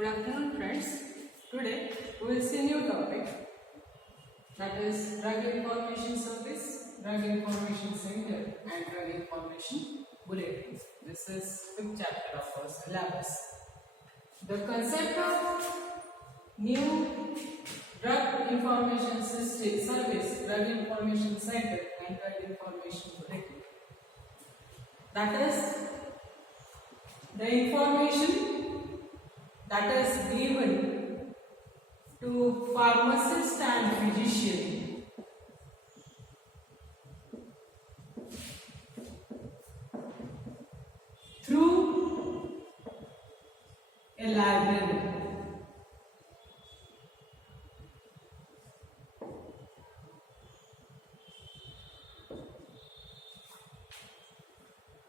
Good afternoon friends. Today we will see a new topic, that is Drug Information Service, Drug Information Center and Drug Information Bulletin. This is 5th chapter of our syllabus. The concept of new Drug Information Service, Drug Information Center and Drug Information Bulletin. That is the information that is given to pharmacist and physician through a library.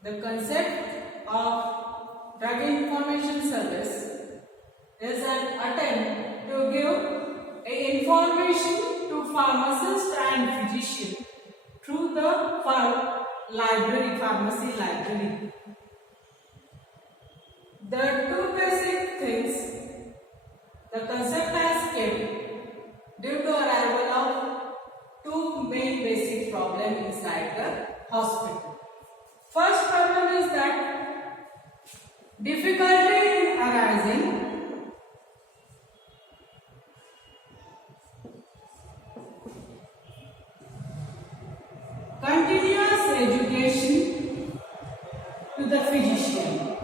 The concept of Drug Information Service is an attempt to give information to pharmacist and physician through the pharmacy library. The two basic things the concept has kept due to arrival of two main basic problems inside the hospital. First problem is that difficulty in arising continuous education to the physician.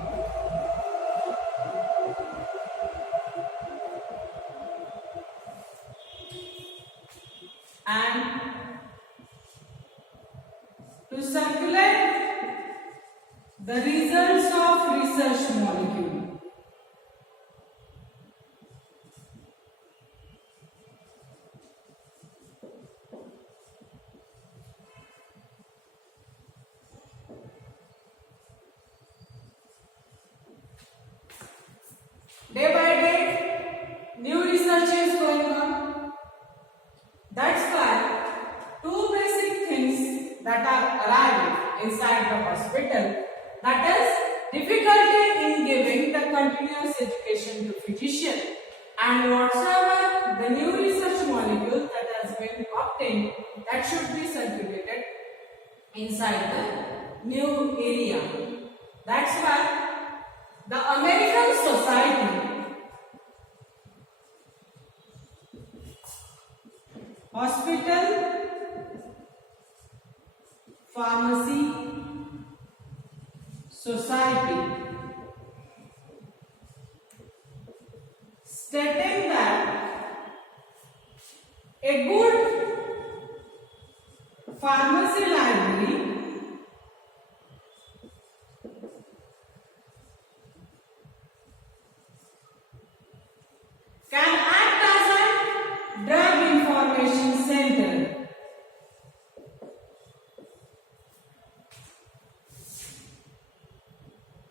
And to circulate the results of research molecule. Day by day, new research is going on. That's why two basic things that are arriving inside the hospital, that is difficulty in giving the continuous education to physician, and whatsoever the new research molecule that has been obtained, that should be circulated inside the new area. That's why the American Society Hospital Pharmacy Society stating that a good pharmacy library can act as a drug information center.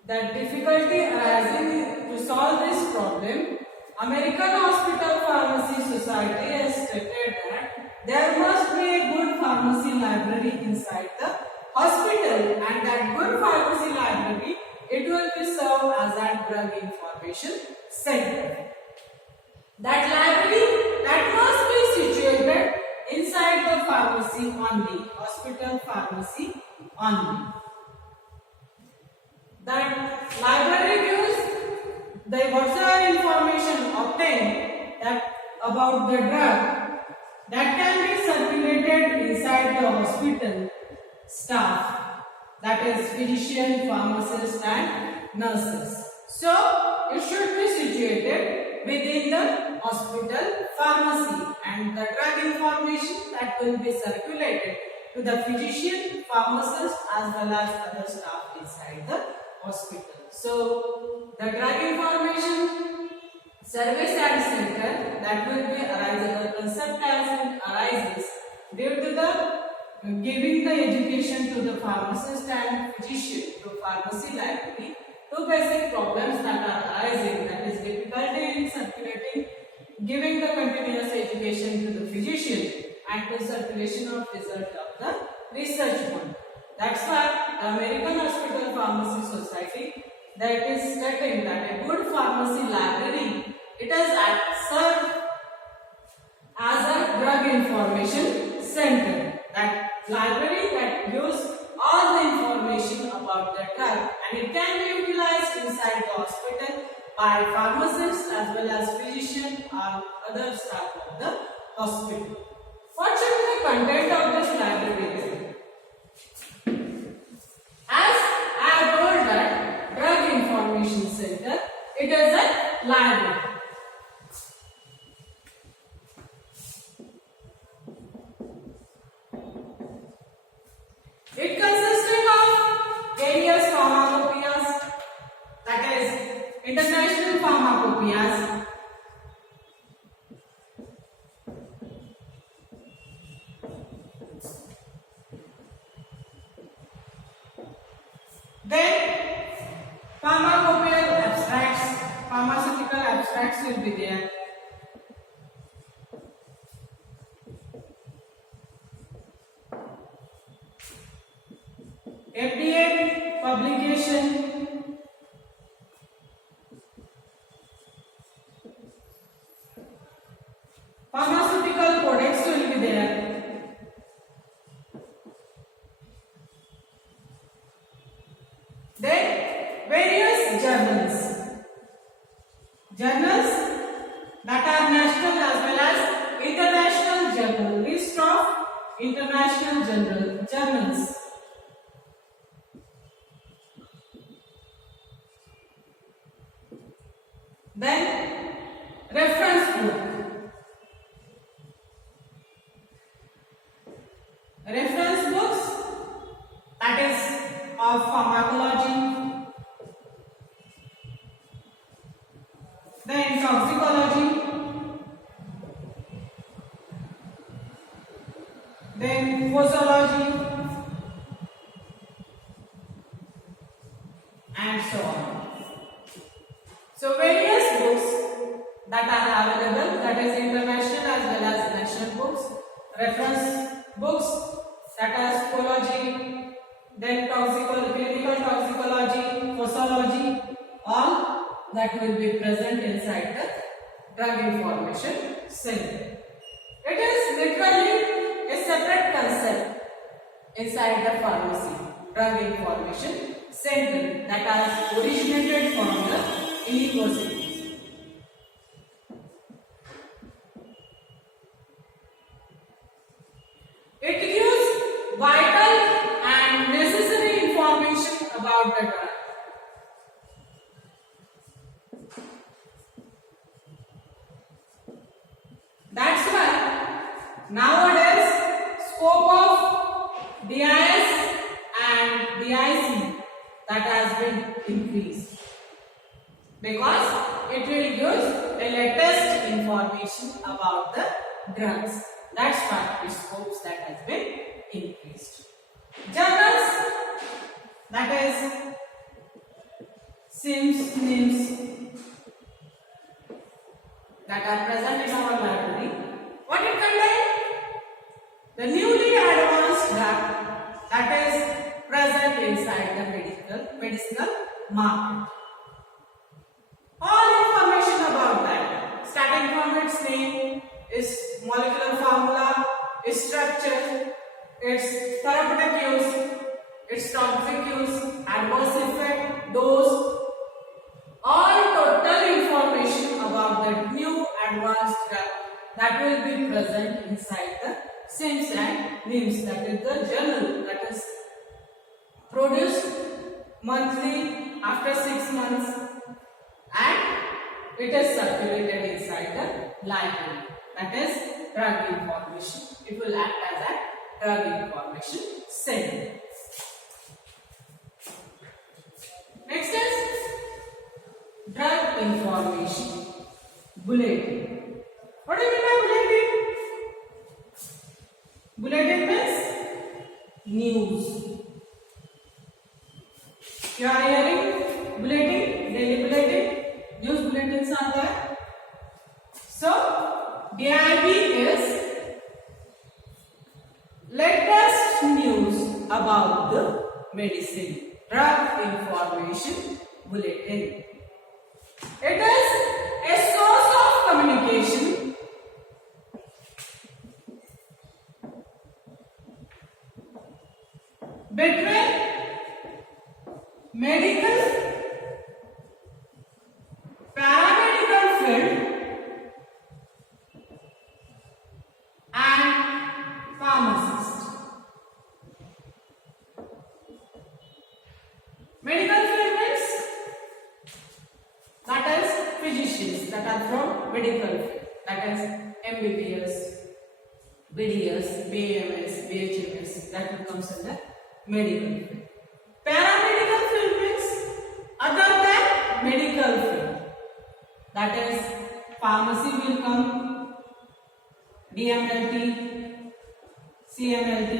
The difficulty arising to solve this problem, American Hospital Pharmacy Society has stated that there must be a good pharmacy library inside the hospital, and that good pharmacy library, it will be served as a drug information center. That library, that must be situated inside the pharmacy only, hospital pharmacy only. That library gives the whatever information obtained about the drug that can be circulated inside the hospital staff, that is physician, pharmacist and nurses. So it should be situated within the hospital pharmacy, and the drug information that will be circulated to the physician, pharmacist as well as other staff inside the hospital. So the drug information service and center that will be arising, the concept as arises due to the giving the education to the pharmacist and physician through pharmacy library. Two basic problems that are arising, that is difficulty in circulating, giving the continuous education to the physician, and the circulation of result of the research one. That's why the American Hospital Pharmacy Society that is stating that a good pharmacy library It is served as a drug information center. That library that gives all the information about the drug, and it can be utilized inside the hospital by pharmacists as well as physician or other staff of the hospital. What should be the content of this library? As I have told that drug information center, it is a library. It consisting of various pharmacopoeias, that is international pharmacopoeias, then pharmacopoeial abstracts, pharmaceutical abstracts will be there. FDA publication, pharmaceutical codex will be there. Then various journals that are national as well as international journal, list of international journals. Then reference book. Reference books, that is of pharmacology, then toxicology, then posology, and so on. So various books that are available, that is international as well as national books, reference books, that is pathology, then clinical toxicology, posology, all that will be present inside the drug information center. It is literally a separate concept inside the pharmacy, drug information center, that has originated from the universities. It gives vital and necessary information about the drug. That's why nowadays scope of DIS and DIC that has been increased, because it will use the latest information about the drugs. That's why the scopes that has been increased. Journals, that is SIMS, NIMS, that are present in our library. What it contains? The newly advanced drug that is present inside the medicinal market. All information about that, starting from its name, its molecular formula, its structure, its therapeutic use, its toxic use, adverse effect, dose, all total information about the new advanced drug that will be present inside the SIMS and NIMS, that is the journal that is produced monthly after 6 months, and it is circulated inside the library, that is drug information. It will act as a drug information center. Next is drug information bulletin. What do you mean by bulletin? Bulletin means news. You are hearing bulletin, daily bulletin, news bulletins are there. So, DIB is latest news about the medicine, drug information bulletin. It is a source of communication between medical, paramedical field and pharmacist. Medical field means that is physicians that are from medical field, that is MBBS, BDS, BAMS, BHMS, that will comes under medical field. Paramedical field means other than medical field, that is pharmacy will come, DMLT, CMLT,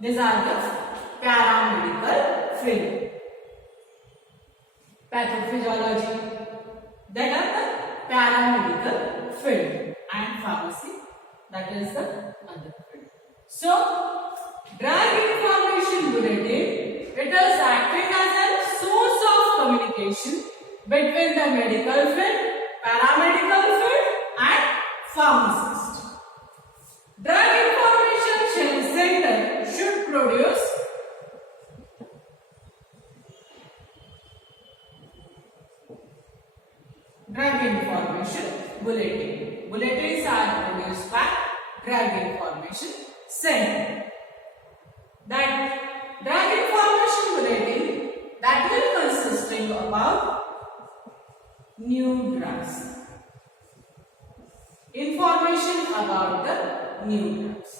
these are the paramedical field. Pathophysiology, that are the paramedical field, and pharmacy, that is the other field. So, drug information bulletin, it is acting as a source of communication between the medical field, paramedical field and pharmacist. Drug information center should produce drug information bulletin. Bulletins are produced by drug information center. That drug information bulletin that will consisting about new drugs. Information about the new drugs.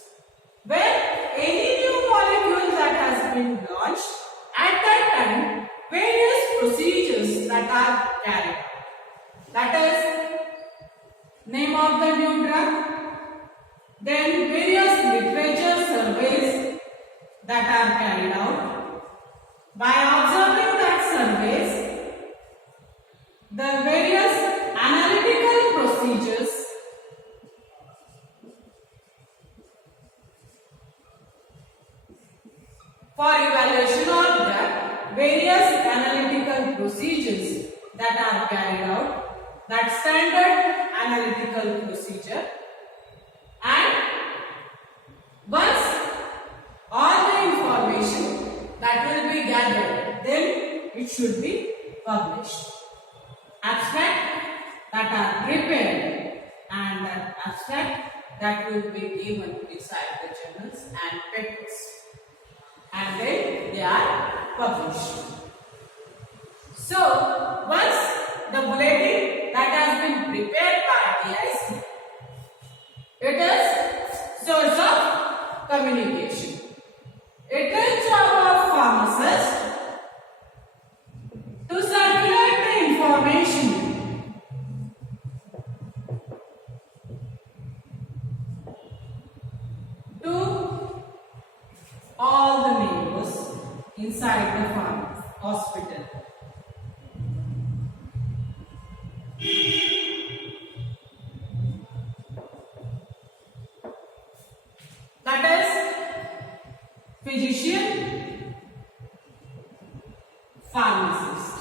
Where any new molecule that has been launched, at that time various procedures that are carried out. That is name of the new drug, then various literature surveys that are carried out. By observing that surveys, the various analytical procedures for evaluation of the various analytical procedures that are carried out, that standard analytical procedure, and once all the information that will be gathered, then it should be published. Abstract that are prepared and that abstract that will be given inside the journals and papers, and then they are published. So once the bulletin that has been prepared by DIC, it is source of communication. It is job of pharmacist to circulate the information to all the neighbors inside the hospital. That is physician, pharmacist.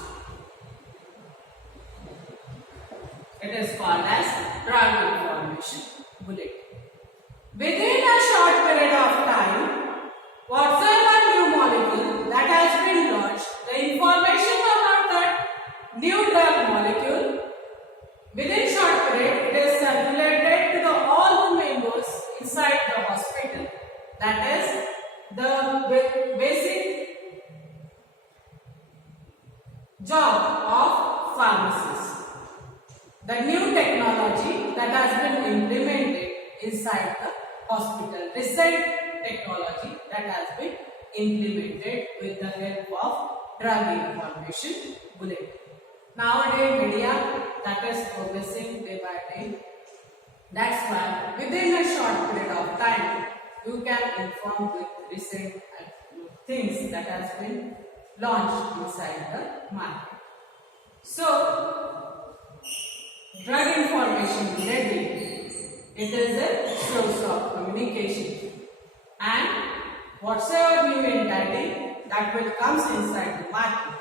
It is called as drug information bulletin. Within a short period of time, whatsoever new molecule that has been launched, the information about that new drug molecule, within short period, it is circulated to all the members inside the hospital. That is the basic job of pharmacist. The new technology that has been implemented inside the hospital. Recent technology that has been implemented with the help of drug information bulletin. Nowadays media that is progressing day by day. That's why within a short period of time you can inform with recent things that has been launched inside the market. So drug information bulletin, it is a source of communication, and whatsoever new entity that will comes inside the market,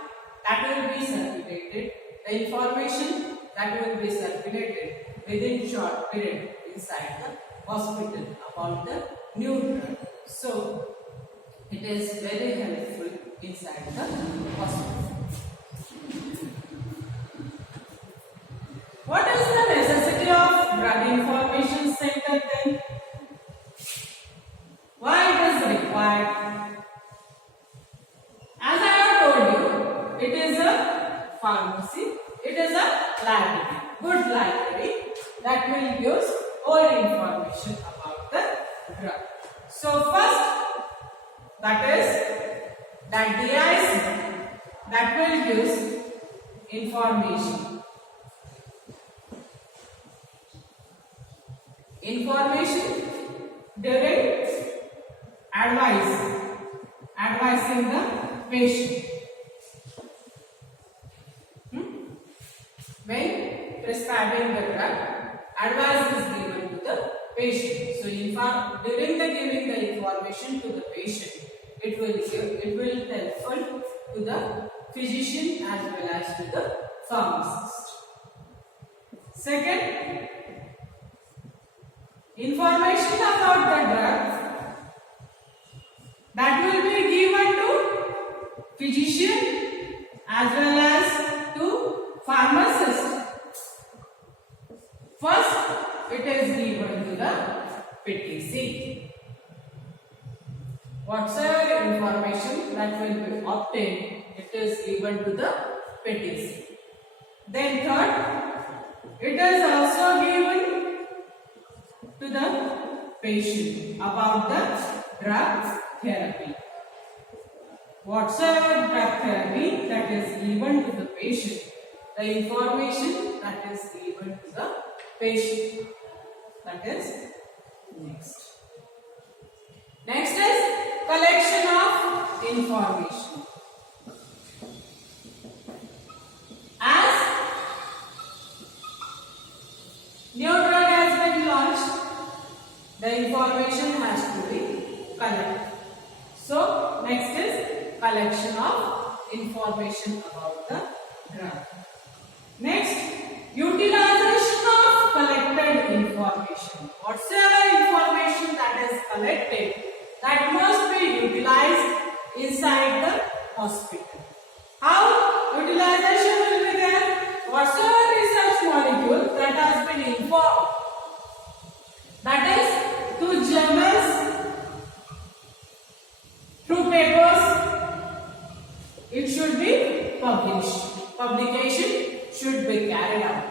that will be circulated. The information that will be circulated within short period inside the hospital about the new drug. So it is very helpful inside the hospital. What is the necessity of drug information center then? Why it is required? As I have told you, it is a pharmacy, it is a library, good library that will give all information about the drug. So first, that is that DIC that will give information. Information during advising the patient. When prescribing the drug, advice is given to the patient. So during the giving the information to the patient, it will helpful to the physician as well as to the pharmacist. Second, information about the drug that will be given to physician as well as to pharmacist. First, it is given to the PTC. Whatsoever information that will be obtained, it is given to the PTC. Then third, it is also given to the patient about the drug therapy. Whatsoever drug therapy that is given to the patient, the information that is given to the patient. That is next. Next is collection of information. As new drug has been launched, the information has to be collected. So next is collection of information about the drug. Next, utilization of collected information. Whatsoever information that is collected, that must be utilized inside the hospital. How utilization will be there? Whatsoever research molecule that has been informed, that is through journals, through papers, it should be published. Publication should be carried out.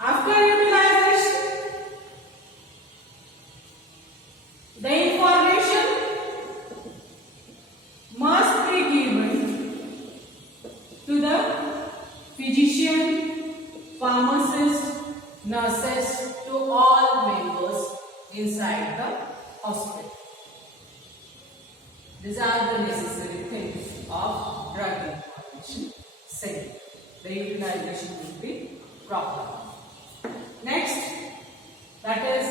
After utilization, the information must be given to the physician, pharmacist, nurses, to all members inside the hospital. These are the necessary things of drug information center. The utilization will be proper. Next, that is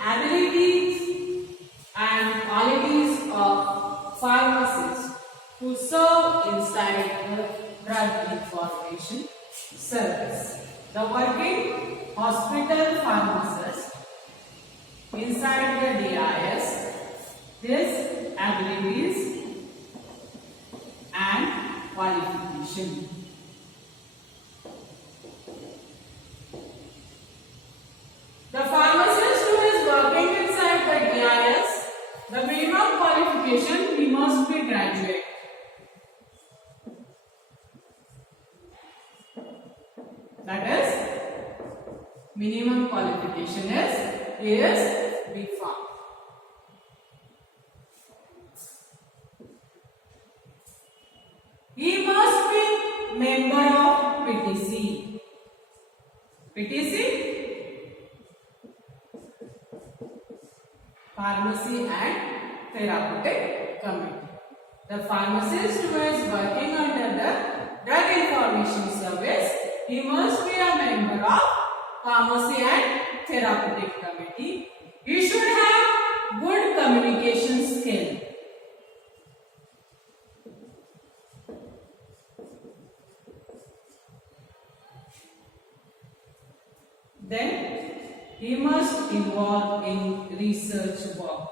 abilities and qualities of pharmacists who serve inside the drug information service. The working hospital pharmacist inside the DIS, his abilities and qualification. The pharmacist who is working inside the DIS, the minimum qualification, he must be graduate. That is, minimum qualification is B.Pharm. He must be member of PTC. PTC, Pharmacy and Therapeutic Committee. The pharmacist who is working under the Drug Information Service, he must be a member of Pharmacy and Therapeutic Committee. He should have good communication skill. He must involve in research work.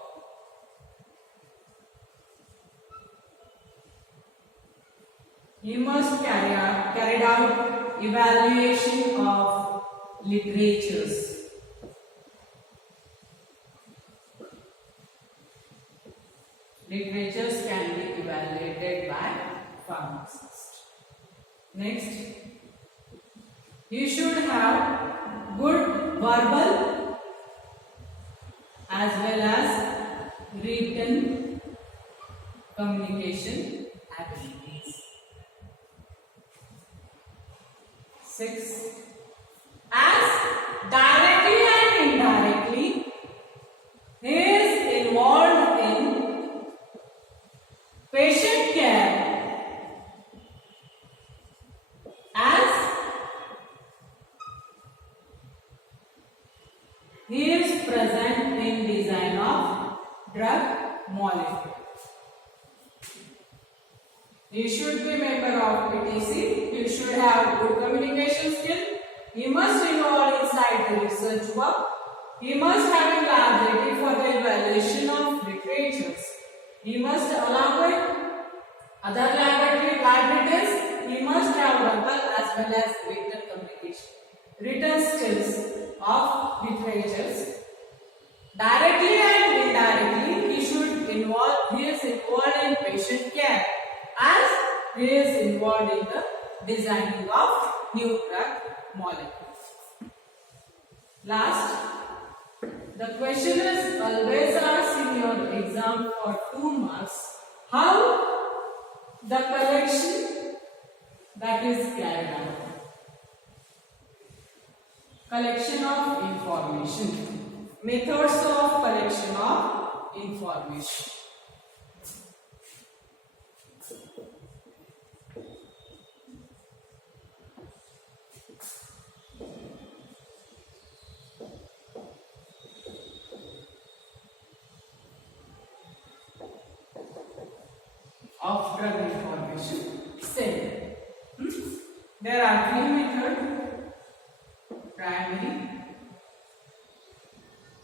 He must carry out evaluation of literatures. Literatures can be evaluated by pharmacists. Next, he should have good verbal as well as written communication abilities. 6. As directly and indirectly, he is involved in patient care as he is present in design of drug molecule. He should be member of PTC. He should have good communication skill. He must involve inside the research work. He must have a library for the evaluation of literatures. He must, along with other libraries, he must have verbal as well as written communication, written skills of literatures. Directly and indirectly, he is involved in patient care as he is involved in the designing of new drug molecules. Last, the question is always asked in your exam for 2 marks. How the collection that is carried out. Collection of information. Methods of collection of information. Of drug information. Same. There are 3 methods: primary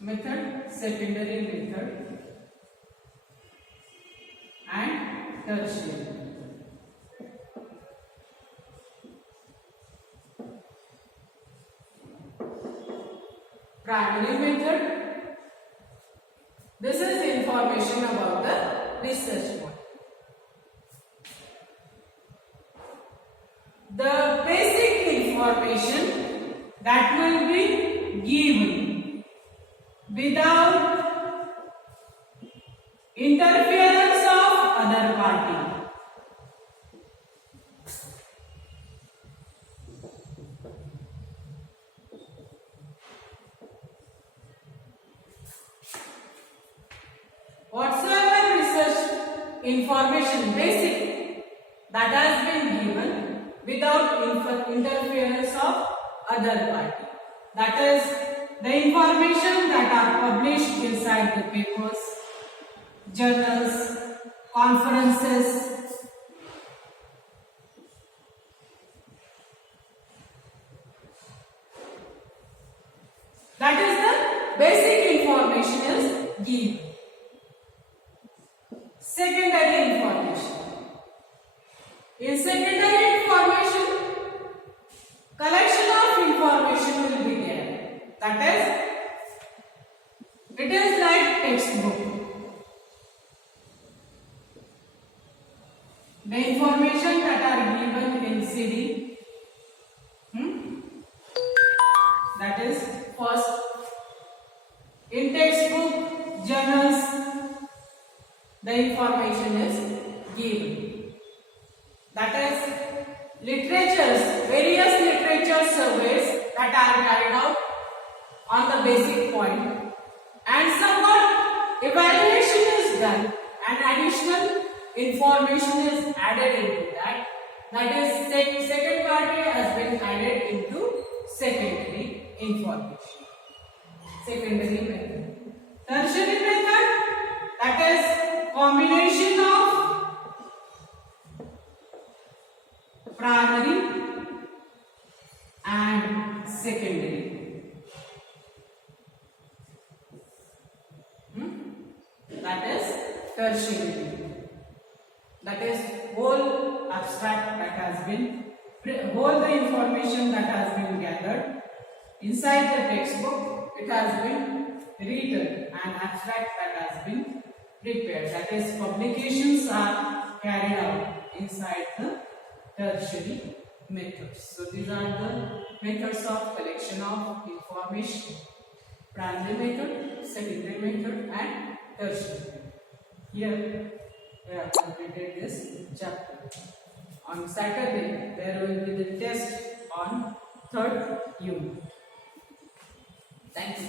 method, secondary method, and tertiary. Primary method. This is information about the research work. The basic information that will be given without interference of other party. Whatsoever research information basic that has been given without interference of other party. That is the information that are published inside the papers, journals, conferences. That is the basic information is given. Secondary information. In secondary information, collection of information will be there. That is, it is like textbook. The information that are given in CD, that is first. In textbook, journals, the information is given. That is literatures, various literature surveys that are carried out on the basic point, and somewhat evaluation is done and additional information is added into that. That is second party has been added into secondary information. Secondary method. Tertiary method, that is combination of primary and secondary. tertiary method. That is whole abstract that has been, whole the information that has been gathered inside the textbook, it has been written, and abstract that has been prepared. That is, publications are carried out inside the tertiary methods. So these are the methods of collection of information: primary method, secondary method, and tertiary method. Here we have completed this chapter. On Saturday there will be the test on third unit. Thank you.